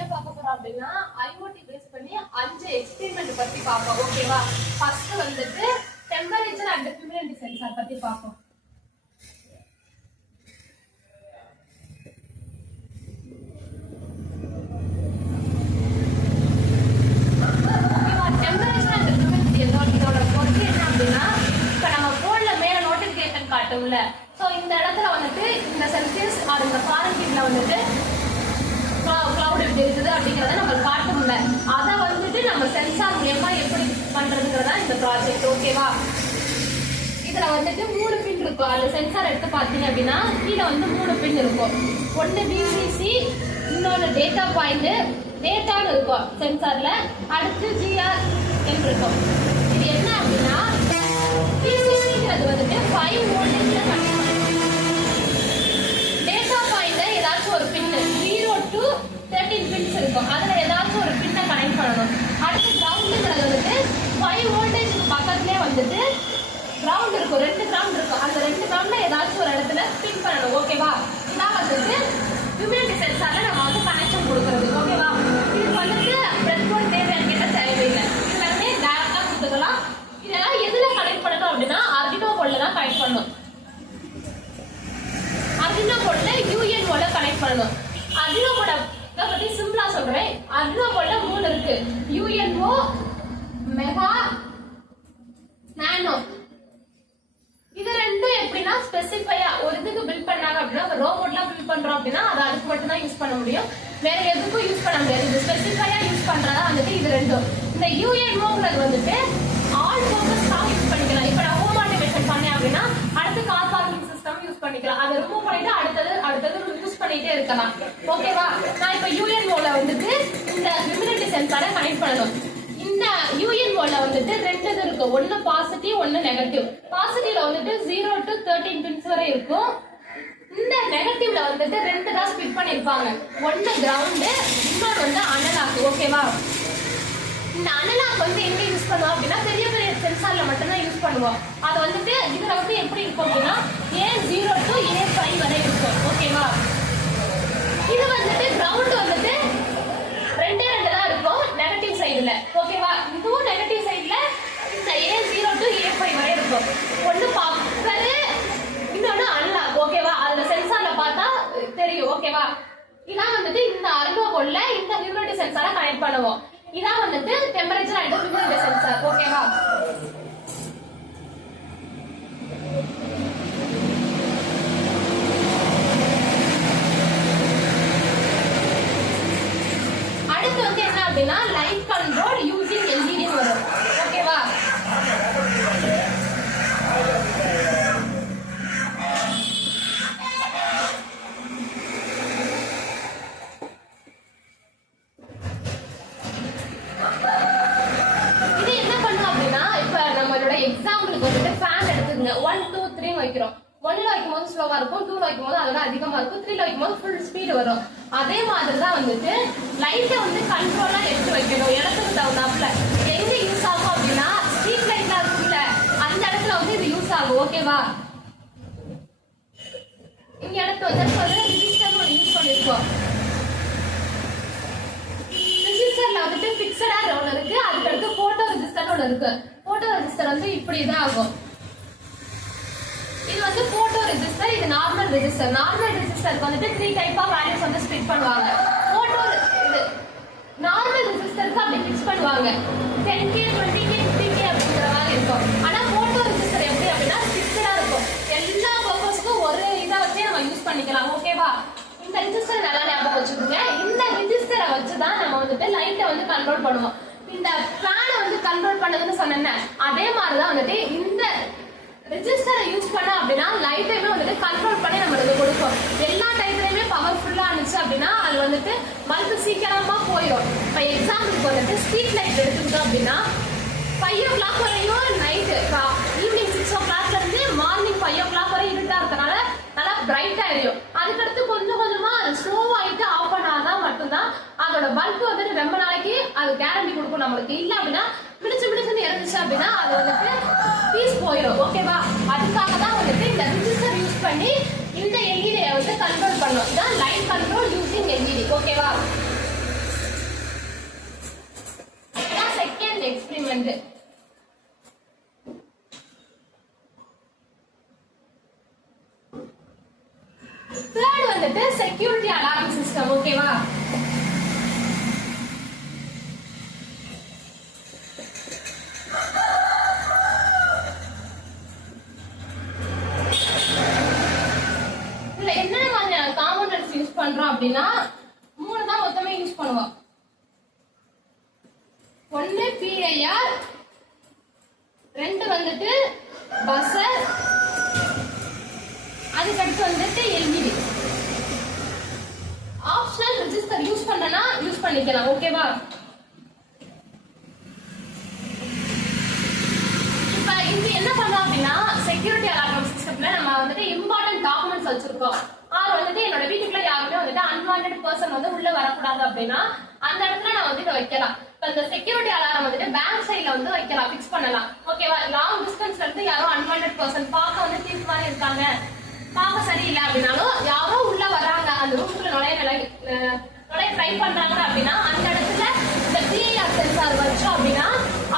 என்ன பார்க்க போறோம் அப்படின்னா ஐஓடி பேஸ் பண்ணி 5 எக்ஸ்பெரிமெண்ட் பத்தி பார்ப்போம். ஓகேவா? ஃபர்ஸ்ட் வந்துட்டு டெம்பரேச்சர் அண்ட் ஹியூமிடிட்டி சென்சார் பத்தி பார்ப்போம். டெம்பரேச்சர் அண்ட் ஹியூமிடிட்டி இதோட பொறுத்து என்ன அப்படின்னா, இப்ப நம்ம போன்ல மேல நோட்டிபிகேஷன் காட்டும்ல, சோ இந்த இடத்துல வந்துட்டு இந்த செல்சியஸ் ஆர் இந்த ஃபாரன்ஹீட்ல வந்துட்டு கிளவுட் எப்படி இருக்குது அப்படிங்கறத நம்ம காட்டும்ல, அதை வந்துட்டு நம்ம சென்சார் மூலமா எப்படி பண்றதுங்கிறதா இந்த ப்ராஜெக்ட். ஓகேவா? இதுல வந்துட்டு 3 பின் இருக்கும். அந்த சென்சார் எடுத்து பாத்தீங்க அப்படின்னா கீழே வந்து 3 பின் இருக்கும். ஒன்னு பிசிசி, இன்னொன்னு டேட்டா பாயிண்ட், டேட்டான்னு இருக்கும் சென்சார்ல, அடுத்து ஜிஆர் என்று இருக்கும். இது என்ன அப்படின்னா பிசிசிங்கிறது வந்துட்டு 5 வோல்டேஜ்ல கனெக்ட் பண்ணும். டேட்டா பாயிண்ட் ஏதாச்சும் ஒரு பின் 0 to 13 பின்ஸ் இருக்கும். அதுல ஏதாச்சும் ஒரு பின்னை கனெக்ட் பண்ணணும். அடுத்து கிரவுண்டுங்கிறது வந்துட்டு 5 வோல்டேஜ் பக்கத்துலயே வந்துட்டு கிரவுண்ட் இருக்கும், 2 கிரவுண்ட் இருக்கும். அந்த 2 கிரவுண்ட்ல ஏதாச்சும் ஒரு இடத்துல பின் பண்ணணும். ஓகேவா? இதான் வந்துட்டு ஹியூமிடிட்டி சென்சார்ல நம்ம வந்து கனெக்ஷன் கொடுக்கறது. ஓகேவா? இது வந்துட்டு பிரெட்போர்ட் தேவையான கேட்ட தேவையில்லை. இதுல இருந்து டைரக்டா கொடுத்துக்கலாம். இதெல்லாம் எதுல கனெக்ட் பண்ணணும் அப்படின்னா அர்டினோ போர்ட்ல தான் கனெக்ட் பண்ணணும். அர்டினோ போர்ட்ல யூஎன்ஓல கனெக்ட் பண்ணணும். அர்டினோ போர்ட பத்தி சிம்பிளா சொல்றேன். அர்டினோ போர்ட்ல 3 இருக்கு. யூஎன்ஓ, மெகா, நானோ. இது ரெண்டும் எப்படின்னா ஸ்பெசிஃபையா ஒரு இதுக்கு பில்ட் பண்ணாங்க அப்படின்னா, ரோபோட்லாம் பில்ட் பண்றோம் அப்படின்னா அது அதுக்கு மட்டும் தான் யூஸ் பண்ண முடியும், வேற எதுக்கும் யூஸ் பண்ண முடியாது. இது ஸ்பெசிஃபையா யூஸ் பண்றதா வந்துட்டு இது ரெண்டும். இந்த யூஎன்ஓங்கிறது வந்துட்டு ஆல் பர்பஸ் தான் யூஸ் பண்ணிக்கலாம். இப்ப நான் ஹோம் ஆட்டோமேஷன் பண்ணேன் அப்படின்னா அடுத்து கார் பார்க்கிங் சிஸ்டம் யூஸ் பண்ணிக்கலாம். அதை ரிமூவ் பண்ணிட்டு அடுத்தது யூஸ் பண்ணிட்டே இருக்கலாம். ஓகேவா? நான் இப்ப யூஎன்ஓல வந்துட்டு இந்த ஹியூமிடிட்டி சென்சாரை கனெக்ட் பண்ணணும். இந்த யூஎன்ஓல வந்துட்டு 2 இது இருக்கு. ஒன்னு பாசிட்டிவ், ஒன்னு நெகட்டிவ். பாசிட்டிவ்ல வந்துட்டு 0 to 13 பின்ஸ் வரை இருக்கும். இந்த நெகட்டிவ்ல வந்துட்டு 2 தான் ஸ்பிட் பண்ணிருப்பாங்க. ஒன்னு கிரவுண்ட், இன்னொரு வந்து அனலாக். ஓகேவா? இந்த அனலாக் வந்து எங்க யூஸ் பண்ணுவோம் அப்படின்னா பெரிய பெரிய சென்சார்ல மட்டும் தான் யூஸ் பண்ணுவோம். அது வந்துட்டு இதுல வந்து எப்படி இருக்கும் அப்படின்னா A0 to A5 வரை இருக்கும். ஓகேவா? இது வந்துட்டு கிரவுண்ட் வந்துட்டு 2 தான் இருக்கும் நெகட்டிவ் சைடுல. ஓகேவா? இதுவும் நெகட்டிவ் சைடுல இந்த A0 to A5 வரை இருக்கும். ஒன்னு பவர், இன்னொன்னு அனலாக். ஓகேவா? அதுல சென்சார்ல பார்த்தா தெரியும். ஓகேவா? இதான் வந்துட்டு இந்த அர்டினோ போர்ட்ல இந்த ஹியூமிடிட்டி சென்சாரை கனெக்ட் பண்ணுவோம். இதான் வந்துட்டு டெம்பரேச்சர் அண்ட் ஹியூமிடிட்டி சென்சார். ஓகேவா? அடுத்து வந்து என்ன அப்படின்னா லைட் கண்ட்ரோல் யூசிங் எல்இடி வரும். ஓகேவா? இது என்ன பண்ணும் அப்படின்னா இப்ப நம்மளோட எக்ஸாம்பிளுக்கு வந்துட்டு ஃபேன் எடுத்துக்கங்க. 1 2 3 வைக்கிறோம். 1ல வைக்கும்போது ஸ்லோவா இருக்கும், 2ல வைக்கும்போது அதோட அதிகமா இருக்கும், 3ல வைக்கும்போது ஃபுல் ஸ்பீடு வரும். அதே மாதிரி தான் வந்துட்டு லைட்டை வந்து கண்ட்ரோலா எடுத்து வைக்கணும். இடத்துக்கு தகுந்தாப்புல எங்க யூஸ் ஆகும் அப்படின்னா ஸ்ட்ரீட் லைட்லாம் இருக்குல்ல, அந்த இடத்துல வந்து இது யூஸ் ஆகும். ஓகேவா? இங்க இடத்து வந்து ரெஜிஸ்டர் யூஸ் பண்ணிருக்கோம். ரெஜிஸ்டர்ல வந்துட்டு பிக்சடா ஒன்று இருக்கு, அதுக்கு அடுத்து போட்டோ ரெஜிஸ்டர் ஒன்று இருக்கு. போட்டோ ரெஜிஸ்டர் வந்து இப்படிதான் ஆகும். இது வந்து போட்டோ ரெஜிஸ்டர், இது நார்மல் ரெஜிஸ்டர். நார்மல் ரெஜிஸ்டருக்கு வந்துட்டு 3 டைப் ஆஃப் வேல்யூஸ் வந்து ஸ்பிட் பண்ணுவாங்க. போட்டோ இது நார்மல் ரெஜிஸ்டருக்கு அப்படி ஃபிக்ஸ் பண்ணுவாங்க. 10K 20K 50K அப்படிங்கிற மாதிரி இருக்கும். ஆனா போட்டோ ரெஜிஸ்டர் எப்படி அப்படின்னா ஃபிக்ஸ்டா இருக்கும். எல்லா பர்பஸ்க்கும் ஒரு இதை வச்சே நம்ம யூஸ் பண்ணிக்கலாம். ஓகேவா? இந்த ரெஜிஸ்டர் நல்லா ஞாபகம் வச்சுக்கோங்க. இந்த ரெஜிஸ்டரை வச்சுதான் நம்ம வந்துட்டு லைட்டை வந்து கண்ட்ரோல் பண்ணுவோம். இந்த ஃபேனை வந்து கண்ட்ரோல் பண்ணதுன்னு சொன்னேன், அதே மாதிரிதான் வந்துட்டு இந்த ரெஜிஸ்டரை யூஸ் பண்ண அப்படின்னா லைட்டையுமே வந்துட்டு கண்ட்ரோல் பண்ணி நம்மளுக்கு கொடுக்கும். எல்லா டைப்லயுமே பவர்ஃபுல்லா இருந்துச்சு அப்படின்னா அது வந்துட்டு பல்பு சீக்கிரமா போயிடும். இப்போ எக்ஸாம்பிளுக்கு வந்துட்டு ஸ்ட்ரீட் லைட் எடுத்துக்கிட்டோம் அப்படின்னா 5 o'clock வரையும் நைட்டு ஈவினிங் 6 o'clockல இருந்து மார்னிங் 5 o'clock வரை இருட்டா இருக்கனால நல்லா பிரைட் ஆயிடும். அதுக்கடுத்து கொஞ்சம் கொஞ்சமா அது ஸ்லோ ஆயிட்டு ஆஃப் பண்ணாதான் மட்டும்தான் அதோட பல்பு வந்துட்டு ரொம்ப நாளைக்கு அது கேரண்டி கொடுக்கும் நம்மளுக்கு. இல்லை அப்படின்னா பிடிச்சுன்னு இறந்துச்சு அப்படின்னா அது வந்துட்டு பீஸ் போயிடும். ஓகேவா? அதுக்காக தான் வந்துட்டு இந்த ரெஜிஸ்டர் யூஸ் பண்ணி இந்த எல்இடியை வந்து கண்ட்ரோல் பண்ணும். இதான் லைட் கண்ட்ரோல் யூசிங் எல்இடி. ஓகேவா? பண்ணுவோம். ஒன்னு PIR, 2 வந்துட்டு பஸர், அதுக்கடுத்து வந்துட்டு LED. ஆப்ஷனல் ரெஜிஸ்டர் யூஸ் பண்ணனா யூஸ் பண்ணிக்கலாம். ஓகேவா? இப்ப இது என்ன பண்ணோம் அப்படின்னா செக்யூரிட்டி அலாரம் சிஸ்டம்ல நம்ம வந்துட்டு இம்பார்ட்டன்ட் டாக்குமெண்ட்ஸ் வச்சிருக்கோம். வந்துட்டு என்னோட வீட்டுக்குள்ள யாருமே வந்துட்டு அன்வான்டட் பர்சன் வந்து உள்ள வரக்கூடாது அப்படின்னா அந்த இடத்துல நான் வந்து வைக்கலாம். இந்த செக்யூரிட்டி அலாரம் வந்துட்டு பேக் சைட்ல வந்து வைக்கலாம், ஃபிக்ஸ் பண்ணலாம். ஓகேவா? லாங் டிஸ்டன்ஸ்ல இருந்து யாரோ அன்வான்டட் பர்சன் பார்க்க வந்து தீர்ப்பு மாதிரி இருக்காங்க, பார்க்க சரியில்லை அப்படின்னாலும் யாரோ உள்ள வராங்க, அந்த ரூமுக்குள்ள நுழைய ட்ரை பண்றாங்க அப்படின்னா அந்த இடத்துல இந்த PIR சென்சார் வச்சோம் அப்படின்னா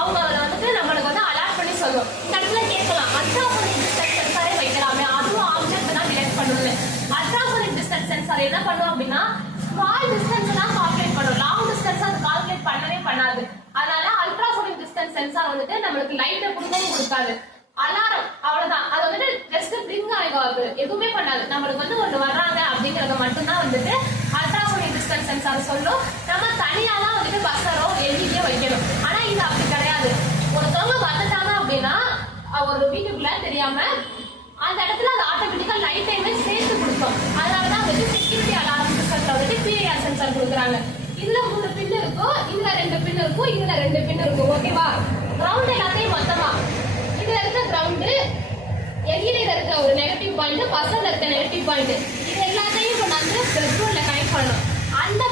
அவங்க வந்துட்டு நம்மளுக்கு வந்து அலர்ட் பண்ணி சொல்லுவோம். இந்த இடத்துல கேட்கலாம் அல்ட்ராசோனிக் டிஸ்டன்ஸ் சென்சாரே வைக்கலாமே, அதுவும் ஆப்ஜெக்ட் தான் டிடெக்ட் பண்ணுது. அல்ட்ராசோனிக் டிஸ்டன்ஸ் சென்சார் என்ன பண்ணும் அப்படின்னா ஸ்மால் டிஸ்டன்ஸ் தான் கால்குலேட் பண்ணும், லாங் டிஸ்டன்ஸ் அது கால்குலேட் பண்ணவே பண்ணாது. அதனால அல்ட்ராசோனிக் டிஸ்டன்ஸ் சென்சார் வந்துட்டு நம்மளுக்கு லைட்டை கொடுக்கவும் கொடுக்காது. அலாரம் அவ்வளவுதான், அது வந்துட்டு ஜஸ்ட் பிரிங் ஆகாது, எதுவுமே பண்ணாது. நம்மளுக்கு வந்து ஒண்ணு வர்றாங்க அப்படிங்கறத மட்டும்தான் வந்துட்டு அல்ட்ராசோனிக் டிஸ்டன்ஸ் சென்சார் சொல்லும். நம்ம தனியாலாம் வந்துட்டு பஸ்ஸரோ LED வைக்கணும். ஆனா இது அப்படி கிடையாது. ஒருத்தவங்க வந்துட்டாங்க அப்படின்னா ஒரு வீட்டுக்குள்ள தெரியாம அந்த இடத்துல அது ஆட்டோமேட்டிக்கா லைட் டைமே சேர்த்து கொடுக்கும். அதனாலதான் வந்து செக்யூரிட்டி அலாரம் சிஸ்டம்ல வந்துட்டு PIR சென்சார் கொடுக்குறாங்க. இதுல 3 பின் இருக்கும், இதுல 2 பின் இருக்கும், இதுல 2 பின் இருக்கும். ஓகேவா? கிரவுண்ட் எல்லாத்தையும் மொத்தமா இதுல இருக்க கிரவுண்ட், LED இருக்க ஒரு நெகட்டிவ் பாயிண்ட், பஸ்ல இருக்க நெகட்டிவ் பாயிண்ட், இது எல்லாத்தையும் கொண்டாந்து பெட்ரோல்ல கனெக்ட் பண்ணணும். அந்த